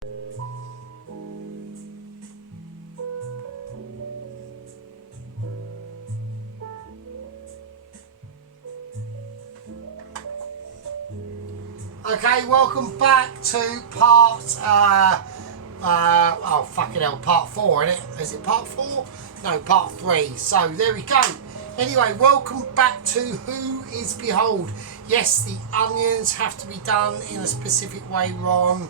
Okay, welcome back to part, oh fucking hell, part 4, isn't it? Is it part 4? No, part 3. So, there we go. Anyway, welcome back to Who is Behold. Yes, the onions have to be done in a specific way, Ron.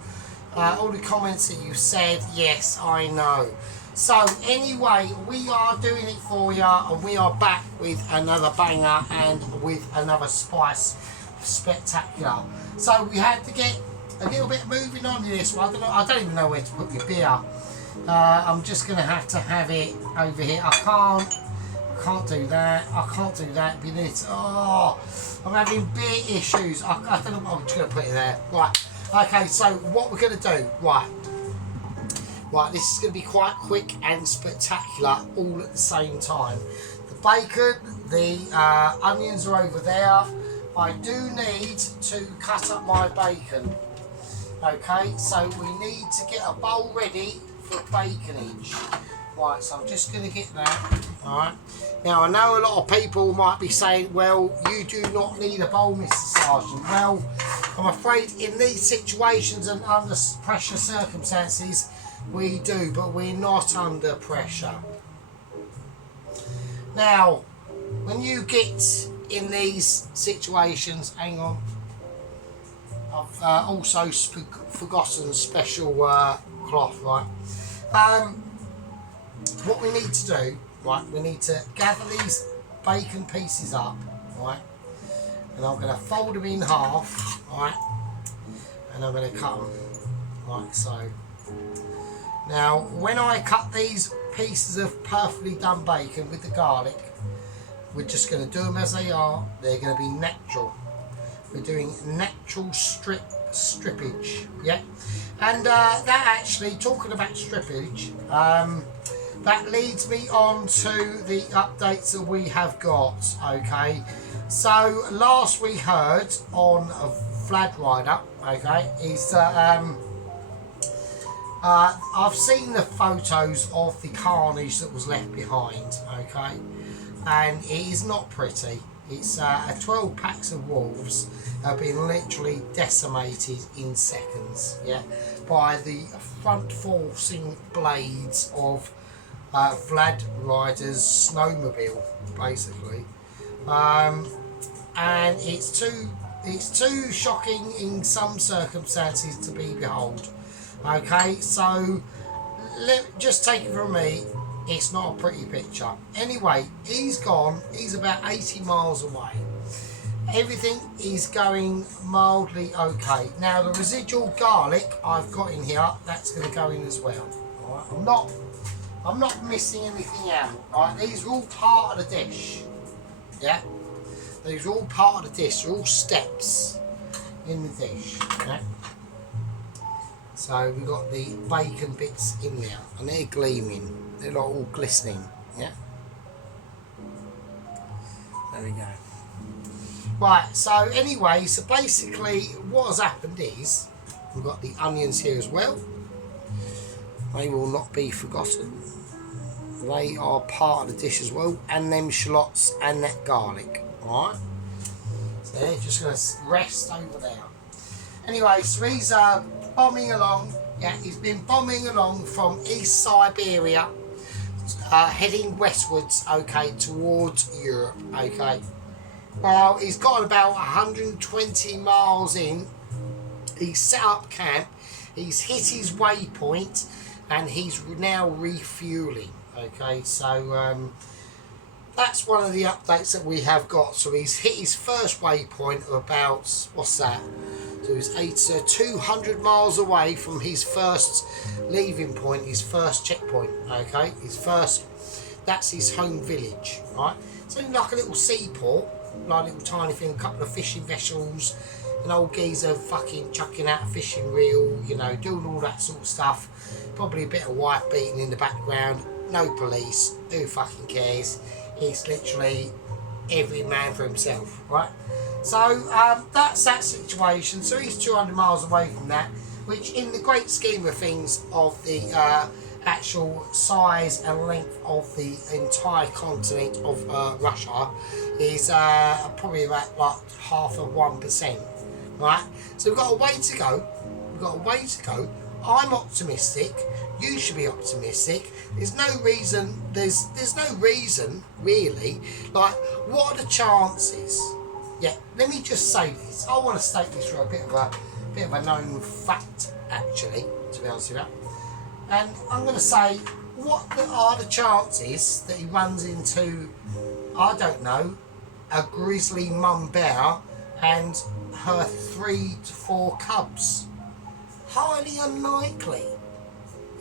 All the comments that you said, yes, I know. So, anyway, we are doing it for you, and we are back with another banger and with another spice spectacular. So we had to get a little bit moving on in this one. I don't even know where to put your beer. I'm just going to have it over here. I can't do that. I can't do that. Oh, I'm having beer issues. I don't know what I'm just going to put it there. Right. Okay, so what we're going to do, right, this is going to be quite quick and spectacular all at the same time. The bacon, the onions are over there. I do need to cut up my bacon. Okay, so we need to get a bowl ready for baconage. Right, so I'm just going to get that. Alright, now I know a lot of people might be saying, well, you do not need a bowl, Mr. Sergeant. Well, I'm afraid in these situations and under pressure circumstances, we do, but we're not under pressure. Now, when you get in these situations, hang on, I've also forgotten special cloth, right? What we need to do, right, we need to gather these bacon pieces up, right, and I'm going to fold them in half, right, and I'm going to cut them, like so. Now, when I cut these pieces of perfectly done bacon with the garlic, we're just going to do them as they are. They're going to be natural. We're doing natural strippage, yeah. And that actually, talking about strippage, that leads me on to the updates that we have got. Okay, so last we heard on Vlad Rider, okay, is that I've seen the photos of the carnage that was left behind. Okay. And it is not pretty. It's 12 packs of wolves have been literally decimated in seconds, yeah, by the front forcing blades of Vlad Rider's snowmobile, basically, and it's too shocking in some circumstances to be behold. Okay, so just take it from me. It's not a pretty picture. Anyway, he's gone. He's about 80 miles away. Everything is going mildly okay. Now, the residual garlic I've got in here, that's going to go in as well. All right? I'm not missing anything out. All right? These are all part of the dish. Yeah? These are all part of the dish. They're all steps in the dish. Yeah? So we've got the bacon bits in there, and they're gleaming. They're not all glistening, yeah? There we go. Right, so anyway, so basically what has happened is we've got the onions here as well. They will not be forgotten. They are part of the dish as well, and them shallots and that garlic, alright? So they're just going to rest over there. Anyway, so he's bombing along. Yeah, he's been bombing along from East Siberia, heading westwards, okay, towards Europe, okay. Now, he's got about 120 miles in. He's set up camp. He's hit his waypoint, and he's now refueling, okay. So, that's one of the updates that we have got. So, he's hit his first waypoint of about, what's that? So he's 200 miles away from his first leaving point, his first checkpoint, okay? That's his home village, right? It's only like a little seaport, like a little tiny thing, a couple of fishing vessels, an old geezer fucking chucking out a fishing reel, you know, doing all that sort of stuff. Probably a bit of wife beating in the background, no police, who fucking cares? It's literally every man for himself, right? So that's that situation. So he's 200 miles away from that. which in the great scheme of things of the actual size and length of the entire continent of Russia is probably about like half of 1%, right? So we've got a way to go. We've got a way to go. I'm optimistic. You should be optimistic. There's no reason. There's no reason really. Like, what are the chances? Yeah. Let me just say this. I want to state this for a bit of a known fact, actually. To be honest with you. And I'm going to say, what are the chances that he runs into, I don't know, a grizzly mum bear and her 3 to 4 cubs? Highly unlikely.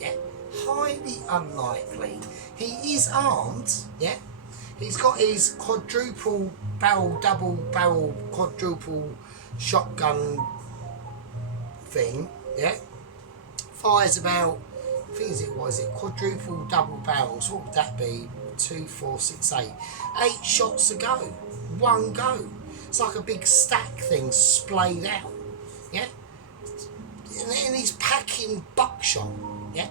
Yeah, highly unlikely. He is armed. Yeah, he's got his quadruple barrel, double barrel, quadruple shotgun thing. Yeah, fires about. I think is it quadruple double barrels? What would that be? 2, 4, 6, 8. 8 shots a go. One go. It's like a big stack thing splayed out. Yeah. And he's packing buckshot. Yeah.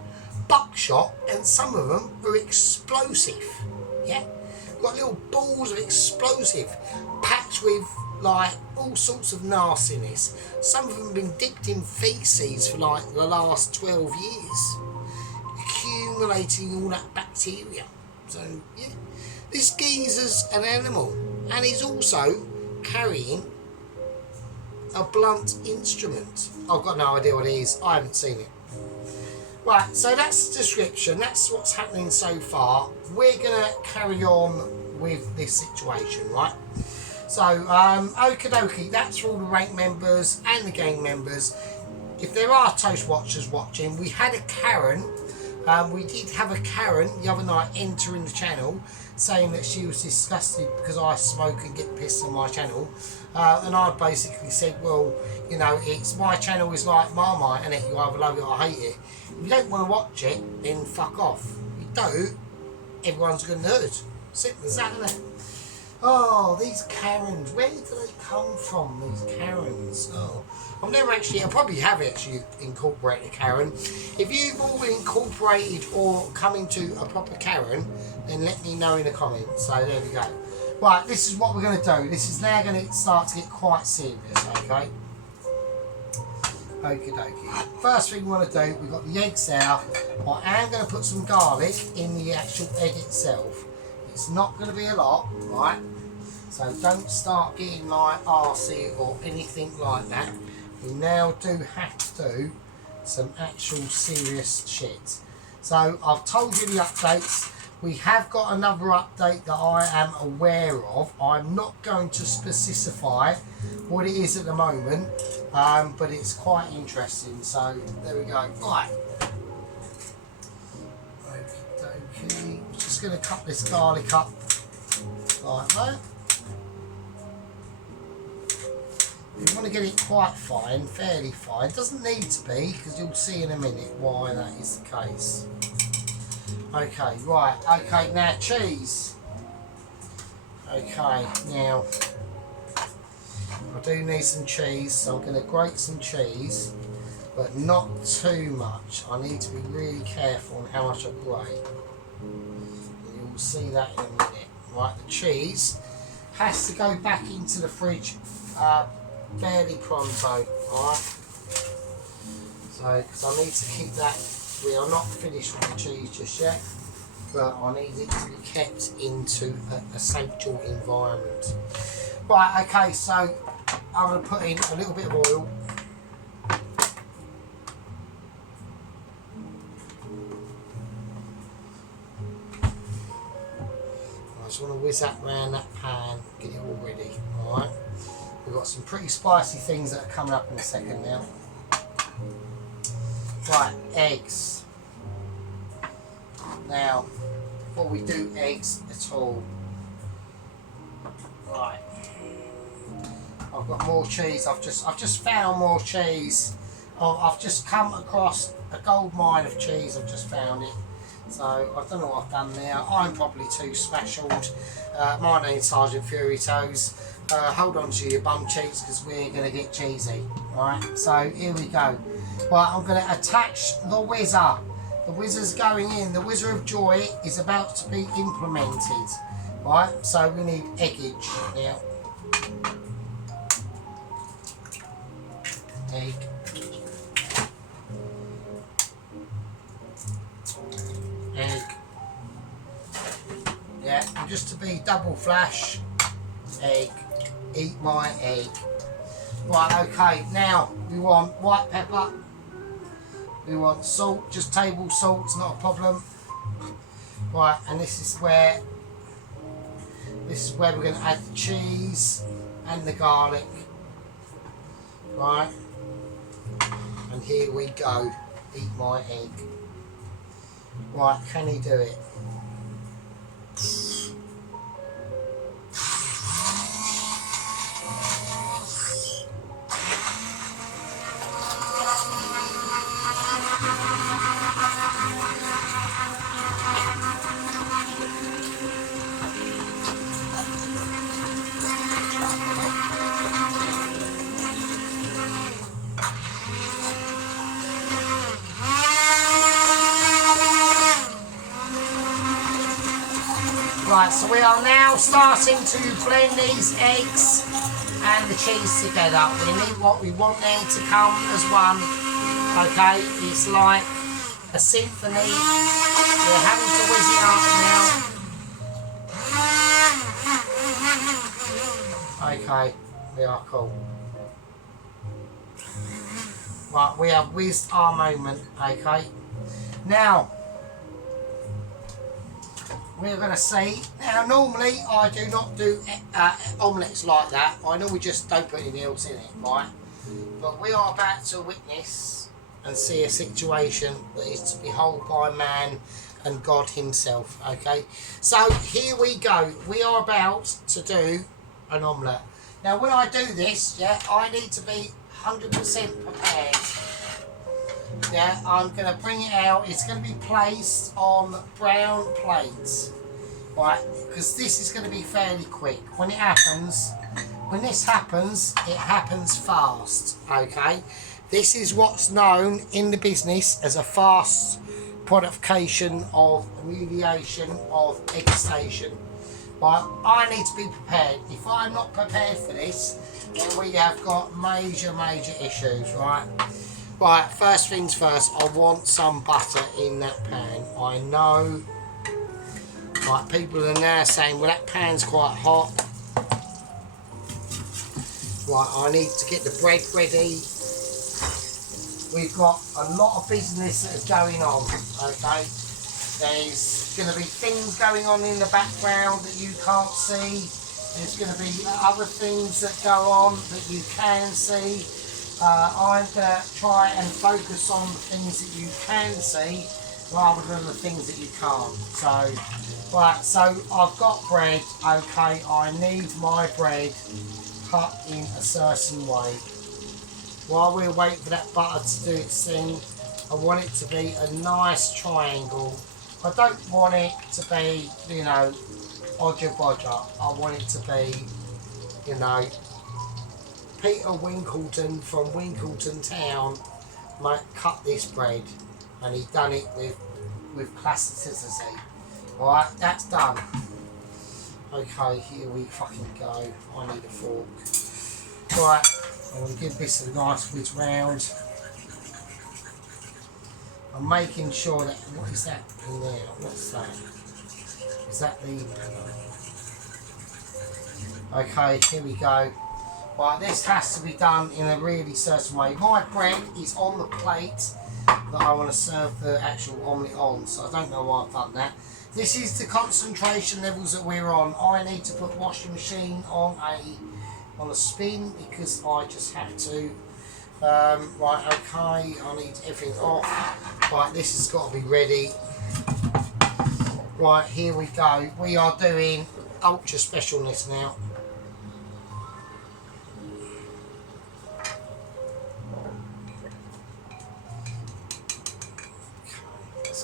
Buckshot, and some of them are explosive. Yeah. Got little balls of explosive packed with like all sorts of nastiness. Some of them have been dipped in feces for like the last 12 years. Accumulating all that bacteria. So yeah, this geezer's an animal, and he's also carrying a blunt instrument. I've got no idea what it is. I haven't seen it. Right, so that's the description. That's what's happening so far. We're gonna carry on with this situation, right? So, okie dokie. That's for all the rank members and the game members. If there are Toast watchers watching, we had a Karen. We did have a Karen the other night entering the channel saying that she was disgusted because I smoke and get pissed on my channel. And I basically said, well, you know, it's my channel is like Marmite, and you either love it or hate it. If you don't want to watch it, then fuck off. If you do, everyone's a good nerd. Simple as that, isn't it? Oh, these Karens. Where do they come from, these Karens? Oh, I've never actually, I probably have actually incorporated a Karen. If you've all incorporated or come into a proper Karen, then let me know in the comments. So there we go. Right, this is what we're going to do. This is now going to start to get quite serious, okay? Okie dokie. First thing we want to do, we've got the eggs there. I am going to put some garlic in the actual egg itself. It's not going to be a lot, right? So don't start getting like arsey or anything like that. We now do have to do some actual serious shit. So I've told you the updates. We have got another update that I am aware of. I'm not going to specify what it is at the moment, but it's quite interesting. So there we go. Right. Okay. Just going to cut this garlic up like that. You want to get it quite fine, fairly fine. Doesn't need to be, because you'll see in a minute why that is the case. Okay, right. Okay, now cheese. Okay, now I do need some cheese, so I'm going to grate some cheese, but not too much. I need to be really careful on how much I grate. You'll see that in a minute. Right, the cheese has to go back into the fridge fairly pronto, alright? So, because I need to keep that. We are not finished with the cheese just yet, but I need it to be kept into a sanctuary environment. Right, okay, so I'm going to put in a little bit of oil. I just want to whiz that around that pan, get it all ready, alright? We've got some pretty spicy things that are coming up in a second now. Right, eggs. Now, before we do eggs at all, right, I've got more cheese. I've just found more cheese. I've just come across a gold mine of cheese. I've just found it. So I don't know what I've done there. I'm probably too specialed. My name's Sergeant Fury Toes. Hold on to your bum cheeks because we're going to get cheesy. Alright, so here we go. Right, I'm going to attach the whizzer. The whizzer's going in. The whizzer of joy is about to be implemented. Right, so we need eggage now. Egg. Egg. Yeah, and just to be double flash, egg. Eat my egg. Right, okay, now we want white pepper. We want salt, just table salt, it's not a problem. Right, and this is where we're going to add the cheese and the garlic. Right, and here we go. Eat my egg. Right, can he do it? Right, so we are now starting to blend these eggs and the cheese together. We need what we want them to come as one. Okay, it's like a symphony. We're having to whiz it up now. Okay, we are cool. Right, we have whizzed our moment. Okay, now we're going to see. Now normally I do not do omelettes like that. I normally just don't put anything else in it, right? But we are about to witness and see a situation that is to behold by man and God himself, okay? So here we go. We are about to do an omelette. Now when I do this, yeah, I need to be 100% prepared. Yeah, I'm going to bring it out. It's going to be placed on brown plates, right? Because this is going to be fairly quick. When this happens, it happens fast, okay? This is what's known in the business as a fast production of remediation of egg station. Right, I need to be prepared. If I'm not prepared for this, then we have got major issues, right? Right, first things first, I want some butter in that pan. I know, like, people are now saying, well, that pan's quite hot. Right, I need to get the bread ready. We've got a lot of business that is going on, okay? There's going to be things going on in the background that you can't see. There's going to be other things that go on that you can see. I'm going to try and focus on the things that you can see rather than the things that you can't. So, right, so I've got bread, okay, I need my bread cut in a certain way. While we're waiting for that butter to do its thing, I want it to be a nice triangle. I don't want it to be, you know, odger bodger. I want it to be, you know, Peter Winkleton from Winkleton Town might cut this bread, and he done it with plasticity. Alright, that's done. Okay, here we fucking go. I need a fork. Right, I'm going to give this a nice whiz round. I'm making sure that, what is that in there? What's that? Is that the... Okay, here we go. Right, this has to be done in a really certain way. My bread is on the plate that I want to serve the actual omelette on, so I don't know why I've done that. This is the concentration levels that we're on. I need to put washing machine on a spin because I just have to. Right, okay, I need everything off. Right, this has got to be ready. Right, here we go. We are doing ultra specialness now.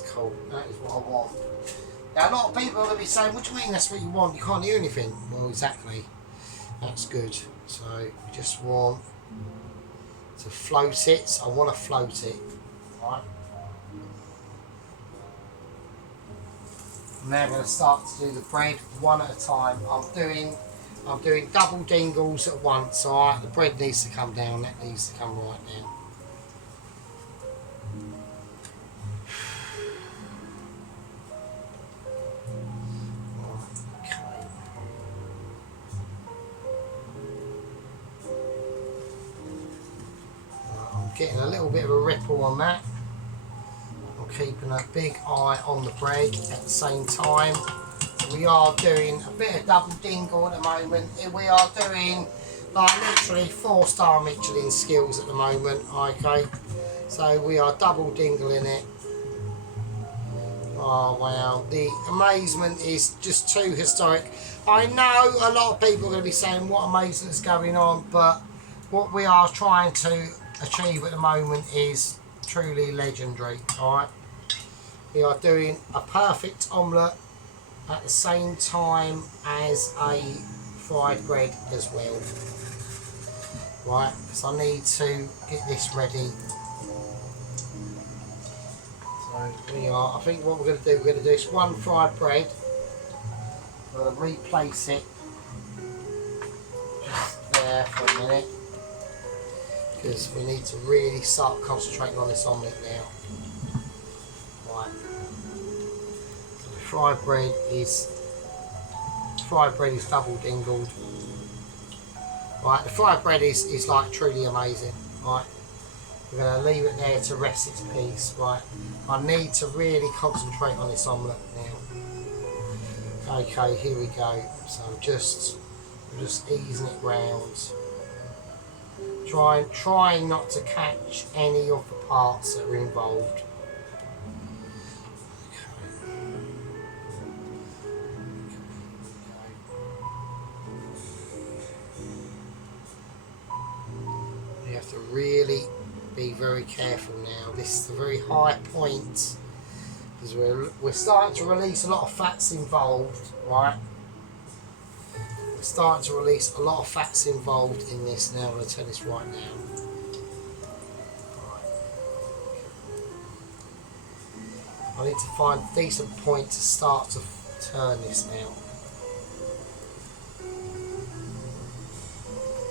Cool. That is what I want. Now a lot of people are going to be saying, what do you mean that's what you want? You can't hear anything. Well, exactly. That's good. So we just want to float it. So I want to float it. Right. I'm now going to start to do the bread one at a time. I'm doing double dingles at once. Alright, the bread needs to come down. That needs to come right down. Getting a little bit of a ripple on that. I'm keeping a big eye on the bread at the same time. We are doing a bit of double dingle at the moment. We are doing like literally 4-star Michelin skills at the moment. Okay, so we are double dingling it. Oh wow, the amazement is just too historic. I know a lot of people are going to be saying what amazement is going on, but what we are trying to achieve at the moment is truly legendary. Alright, we are doing a perfect omelette at the same time as a fried bread as well. Right, because I need to get this ready. So we are, I think what we're going to do, we're going to do this one fried bread. We're going to replace it just there for a minute, because we need to really start concentrating on this omelette now. Right. So the fried bread is double dingled. Right, the fried bread is like truly amazing. Right. We're going to leave it there to rest its piece. Right. I need to really concentrate on this omelette now. Okay, here we go. So I'm just easing it round. Trying not to catch any of the parts that are involved. You have to really be very careful now. This is a very high point, because we're starting to release a lot of fats involved, right? Starting to release a lot of fats involved in this now. I'm going to turn this right now. Right. I need to find a decent point to start to turn this now.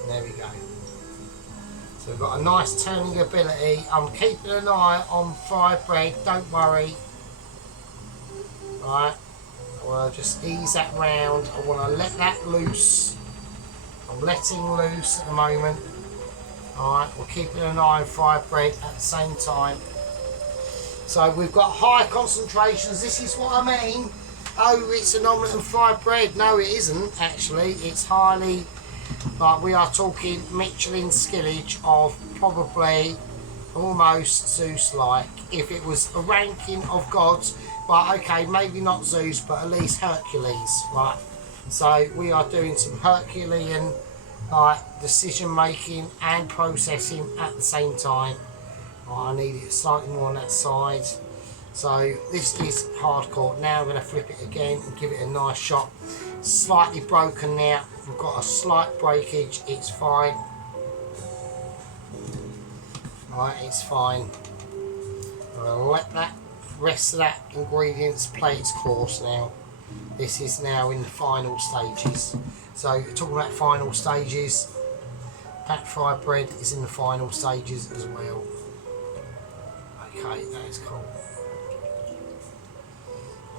There we go. So we've got a nice turning ability. I'm keeping an eye on fried bread, don't worry. Right. I want to just ease that round. I want to let that loose. I'm letting loose at the moment. Alright, we're keeping an eye on fried bread at the same time. So we've got high concentrations. This is what I mean. Oh, it's an omelette and fried bread. No, it isn't actually. It's highly, like we are talking Michelin skillage of probably almost Zeus-like. If it was a ranking of gods, right, okay, maybe not Zeus, but at least Hercules, right? So we are doing some Herculean decision making and processing at the same time. Right, I need it slightly more on that side. So this is hardcore. Now I'm going to flip it again and give it a nice shot. Slightly broken now. We've got a slight breakage. It's fine. Right, it's fine. I'm going to let that rest of that ingredients play its course now. This is now in the final stages. So talking about final stages, that fried bread is in the final stages as well. Okay, that is cool.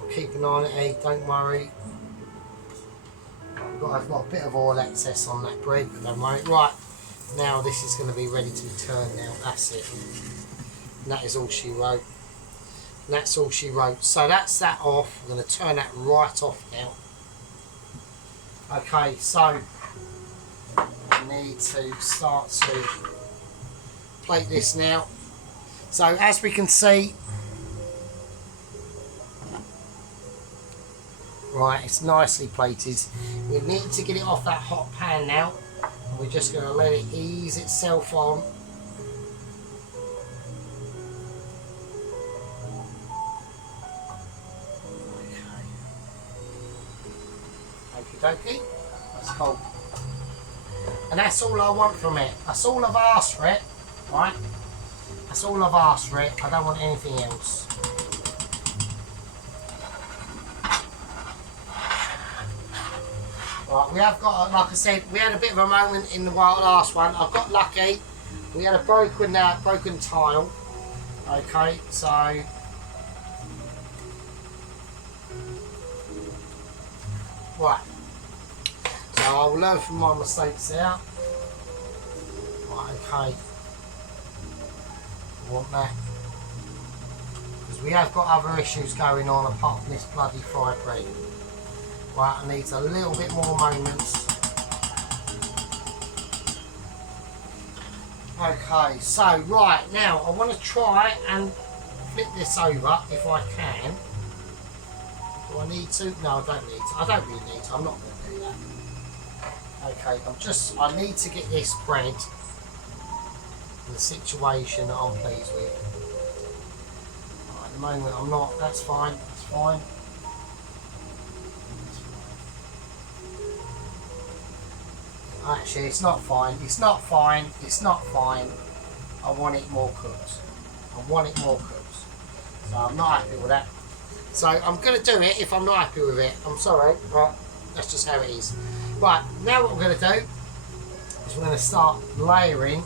I'll keep an eye on it, don't worry. I've got a bit of oil excess on that bread, but don't worry. Right, now this is going to be ready to be turned now. That's it. And that is all she wrote. And that's all she wrote. So that's that off. I'm going to turn that right off now. Okay, so I need to start to plate this now. So as we can see, right, it's nicely plated. We need to get it off that hot pan now. And we're just going to let it ease itself on. Okay, that's cool. And that's all I want from it. That's all I've asked for it. Right? That's all I've asked for it. I don't want anything else. Right, we have got, like I said, we had a bit of a moment in the last one. I got lucky. We had a broken tile. Okay, so right. So I will learn from my mistakes there. Right, okay. I want that. Because we have got other issues going on apart from this bloody fried bread. Right, I need a little bit more moments. Okay, so right now I want to try and flip this over if I can. Do I need to? No, I don't need to. I don't really need to. I'm not going to do that. Okay, I need to get this bread in the situation that I'm pleased with. Right, at the moment I'm not. That's fine. That's fine. Actually, it's not fine. It's not fine. It's not fine. I want it more cooked. I want it more cooked. So I'm not happy with that. So I'm going to do it if I'm not happy with it. I'm sorry. Right. That's just how it is. Right. Now what we're going to do is we're going to start layering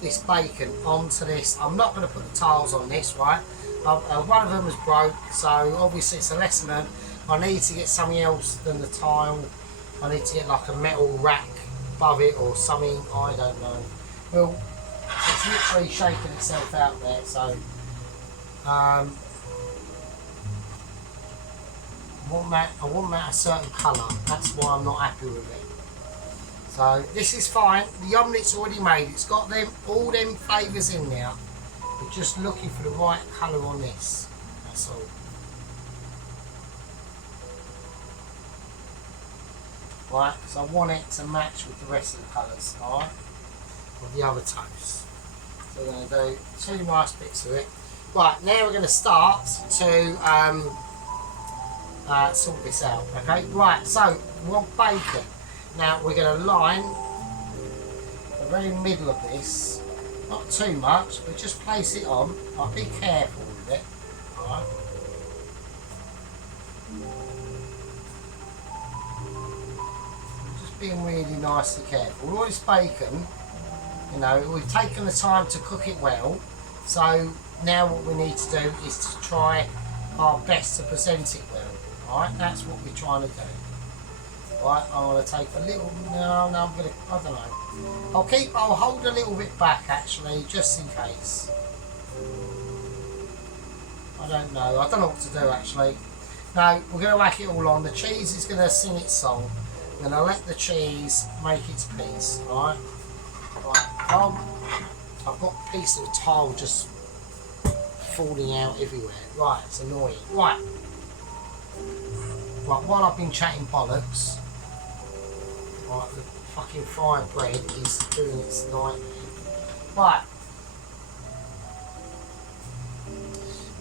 this bacon onto this. I'm not going to put the tiles on this, right? One of them is broke, so obviously it's a lesson learned. I need to get something else than the tile. I need to get like a metal rack above it or something, I don't know. Well, it's literally shaking itself out there, so I want that a certain colour. That's why I'm not happy with it. So this is fine. The omelette's already made. It's got all them flavours in there. We're just looking for the right colour on this. That's all. Right, because I want it to match with the rest of the colours, alright, of the other toast. So we're going to do 2 nice bits of it. Right, now we're going to start to sort this out, okay? Right, so we want bacon. Now we're going to line the very middle of this, not too much, but just place it on. I'll be careful with it, alright? Being really nicely careful. All this bacon, you know, we've taken the time to cook it well, so now what we need to do is to try our best to present it well. Alright, that's what we're trying to do. Alright, I want to take a little, no, I'm going to, I don't know. I'll hold a little bit back actually, just in case. I don't know what to do actually. No, we're going to whack it all on. The cheese is going to sing its song. I'm going to let the cheese make its piece, alright? Right, I've got a piece of tile just falling out everywhere. Right, it's annoying. Right, while I've been chatting bollocks, right, the fucking fried bread is doing its nightmare. Right,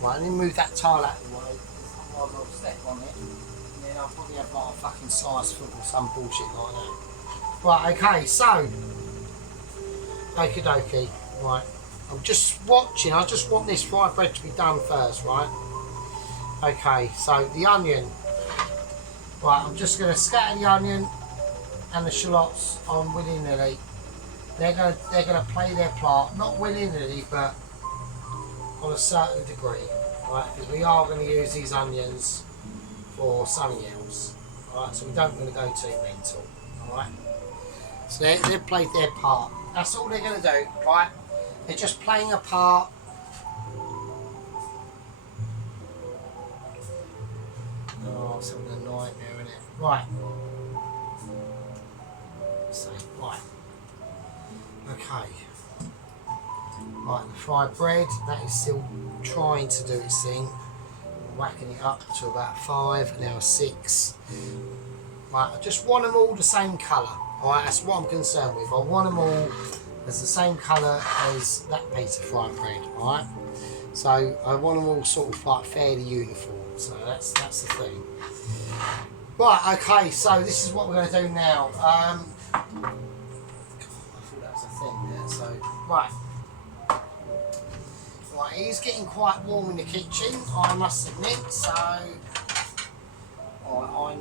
let me move that tile out of the way, otherwise I'll step on it. I'll probably have like a fucking slice full or some bullshit like that. Right, okay, so okie dokie, right. I'm just watching, I just want this fried bread to be done first, right? Okay, so the onion. Right, I'm just gonna scatter the onion and the shallots on willy-nilly. They're gonna play their part, not willy-nilly, but on a certain degree, right? Because we are gonna use these onions for something else, alright, so we don't want to go too mental, alright. So they've played their part. That's all they're going to do, right? They're just playing a part. Oh, it's having a nightmare, isn't it? Right. So, right. Okay. Right, the fried bread, that is still trying to do its thing. Whacking it up to about 5, now 6. Right, I just want them all the same colour. Alright, that's what I'm concerned with. I want them all as the same colour as that piece of fried bread. Alright, so I want them all sort of like fairly uniform. So that's the thing. Right, okay, so this is what we're going to do now. God, I thought that was a thing there. So right, Right, it is getting quite warm in the kitchen, I must admit, so I'm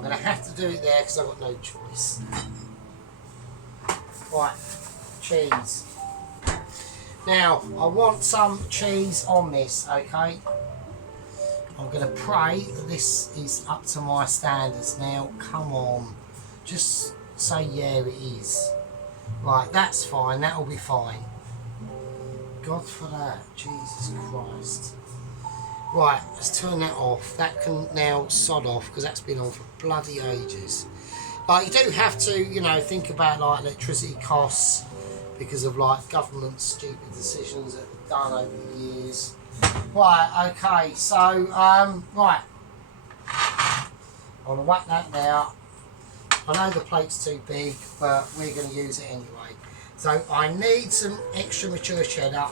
going to have to do it there because I've got no choice. Right, cheese. Now, I want some cheese on this, okay? I'm going to pray that this is up to my standards. Now, come on. Just say, yeah, it is. Right, that's fine. That'll be fine. God for that. Jesus Christ. Right, let's turn that off. That can now sod off because that's been on for bloody ages. Like, you do have to, you know, think about like electricity costs because of like government stupid decisions that have done over the years. Right, okay, so right. I'm gonna whack that now. I know the plate's too big, but we're gonna use it anyway. So I need some extra mature cheddar.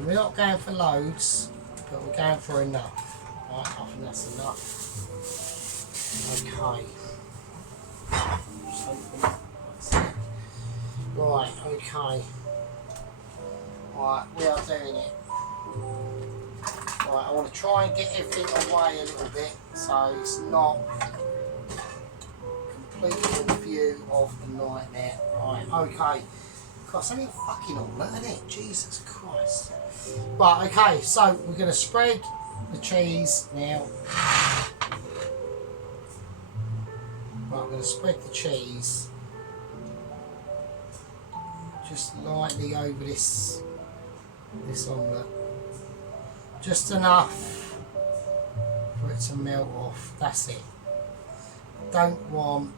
We're not going for loads, but we're going for enough. Right, I think that's enough. Okay. Right, okay. Right, we are doing it. Right, I want to try and get everything away a little bit so it's not completely in view of the nightmare. Right, okay. God, it's only a fucking omelette, isn't it? Jesus Christ. Right, okay, so we're going to spread the cheese now. Right, I'm going to spread the cheese just lightly over this omelette. Just enough for it to melt off. That's it. Don't want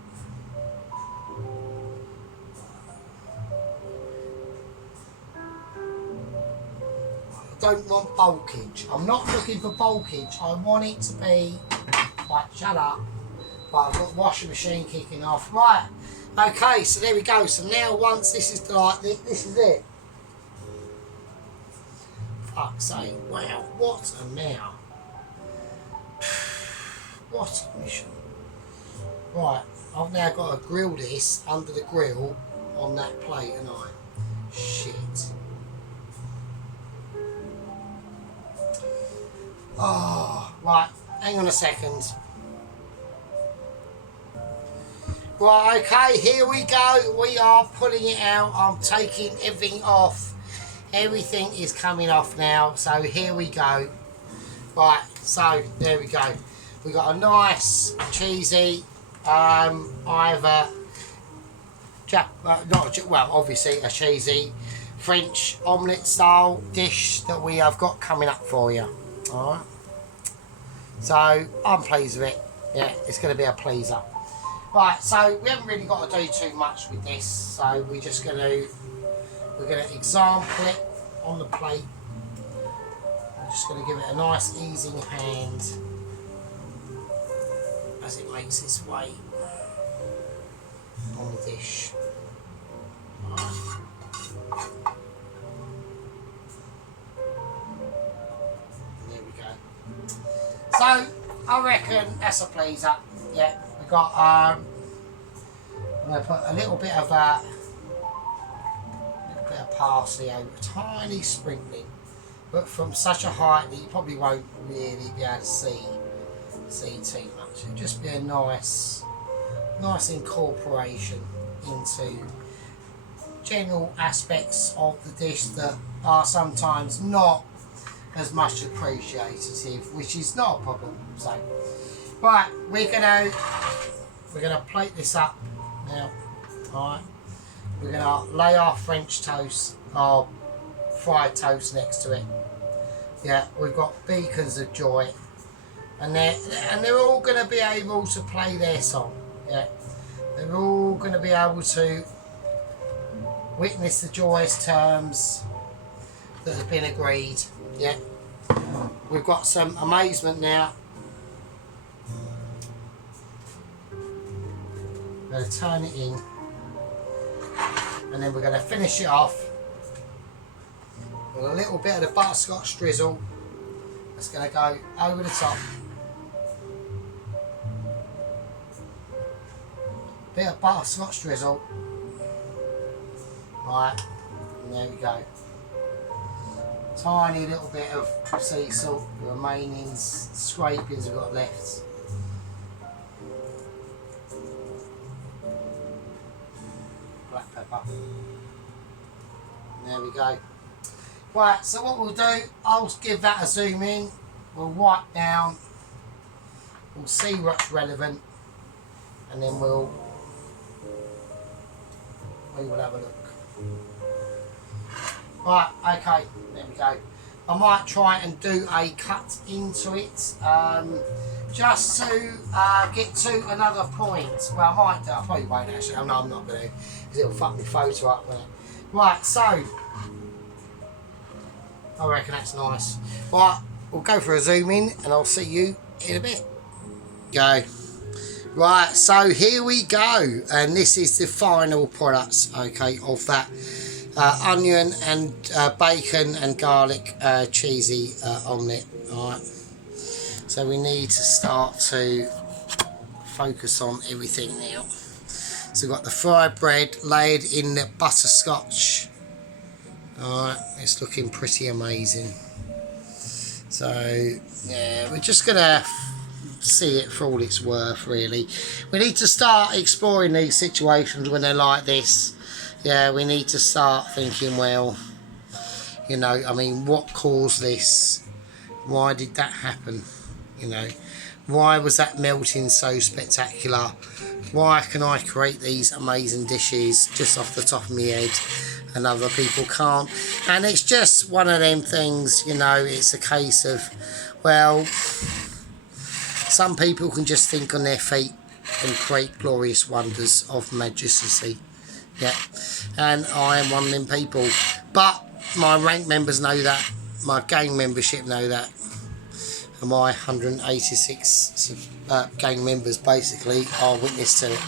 bulkage. I'm not looking for bulkage. I want it to be like, shut up. But I've got the washing machine kicking off. Right. Okay, so there we go. So now once this is like this is it. Fuck's sake. Wow, what a now. What a mission. Right, I've now got to grill this under the grill on that plate, and shit. Oh, right, hang on a second. Right, okay, here we go. We are pulling it out. I'm taking everything off. Everything is coming off now. So here we go. Right, so there we go. We got a nice cheesy, either obviously a cheesy French omelette style dish that we have got coming up for you. All right. So I'm pleased with it. Yeah, it's going to be a pleaser. Right, so we haven't really got to do too much with this, so we're gonna example it on the plate. I'm just gonna give it a nice easing hand as it makes its way on the dish. Right. There we go. So I reckon that's a pleaser. Yeah. Got I'm going to put a little bit of parsley over, a tiny sprinkling, but from such a height that you probably won't really be able to see too much. It'll just be a nice incorporation into general aspects of the dish that are sometimes not as much appreciative, which is not a problem. So. Right, we're gonna plate this up now. Alright. We're gonna lay our French toast, our fried toast next to it. Yeah, we've got beacons of joy. And they're all gonna be able to play their song. Yeah. They're all gonna be able to witness the joyous terms that have been agreed. Yeah. We've got some amazement now. I'm going to turn it in, and then we're going to finish it off with a little bit of the butterscotch drizzle that's going to go over the top. Bit of butterscotch drizzle. Right, And there we go. Tiny little bit of sea salt, the remaining scrapings we've got left. Black pepper. And there we go. Right, so what we'll do, I'll give that a zoom in. We'll wipe down. We'll see what's relevant. And then we will have a look. Right, okay, there we go. I might try and do a cut into it, just to get to another point. Well, I might do, I probably won't actually. No, I'm not going to, because it'll fuck my photo up, won't it? Right, so, I reckon that's nice. Right, we'll go for a zoom in, and I'll see you in a bit. Go. Right, so here we go, and this is the final product, okay, of that onion and bacon and garlic cheesy omelette. Alright, so we need to start to focus on everything now. So we've got the fried bread laid in the butterscotch. Alright, it's looking pretty amazing. So yeah, we're just gonna see it for all it's worth, really. We need to start exploring these situations when they're like this. Yeah, we need to start thinking, well, you know, I mean, what caused this? Why did that happen? You know, why was that melting so spectacular? Why can I create these amazing dishes just off the top of my head and other people can't? And it's just one of them things, you know, it's a case of, well, some people can just think on their feet and create glorious wonders of majesty. Yeah, and I am one of them people. But my rank members know that, my gang membership know that, and my 186 gang members basically are witness to it.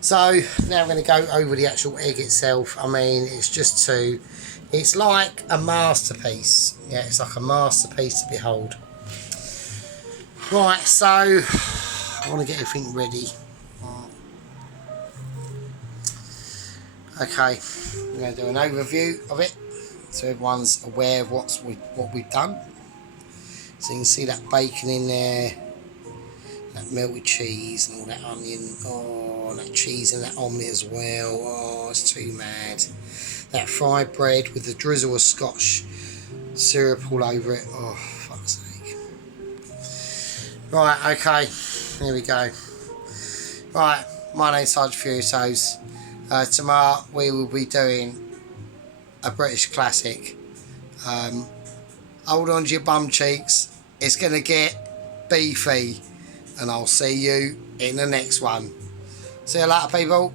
So now I'm going to go over the actual egg itself. I mean, it's like a masterpiece. Yeah, it's like a masterpiece to behold. Right, so I want to get everything ready. Okay, we're going to do an overview of it so everyone's aware of what we've done. So you can see that bacon in there, that melted cheese and all that onion, oh, and that cheese and that omelette as well, oh, it's too mad. That fried bread with the drizzle of Scotch syrup all over it, oh, fuck's sake. Right, okay, here we go. Right, my name's Sarge Furiosos. Tomorrow we will be doing a British classic. Hold on to your bum cheeks. It's going to get beefy. And I'll see you in the next one. See you later, people.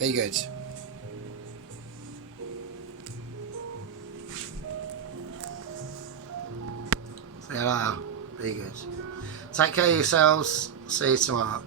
Be good. See you later. Be good. Take care of yourselves. See you tomorrow.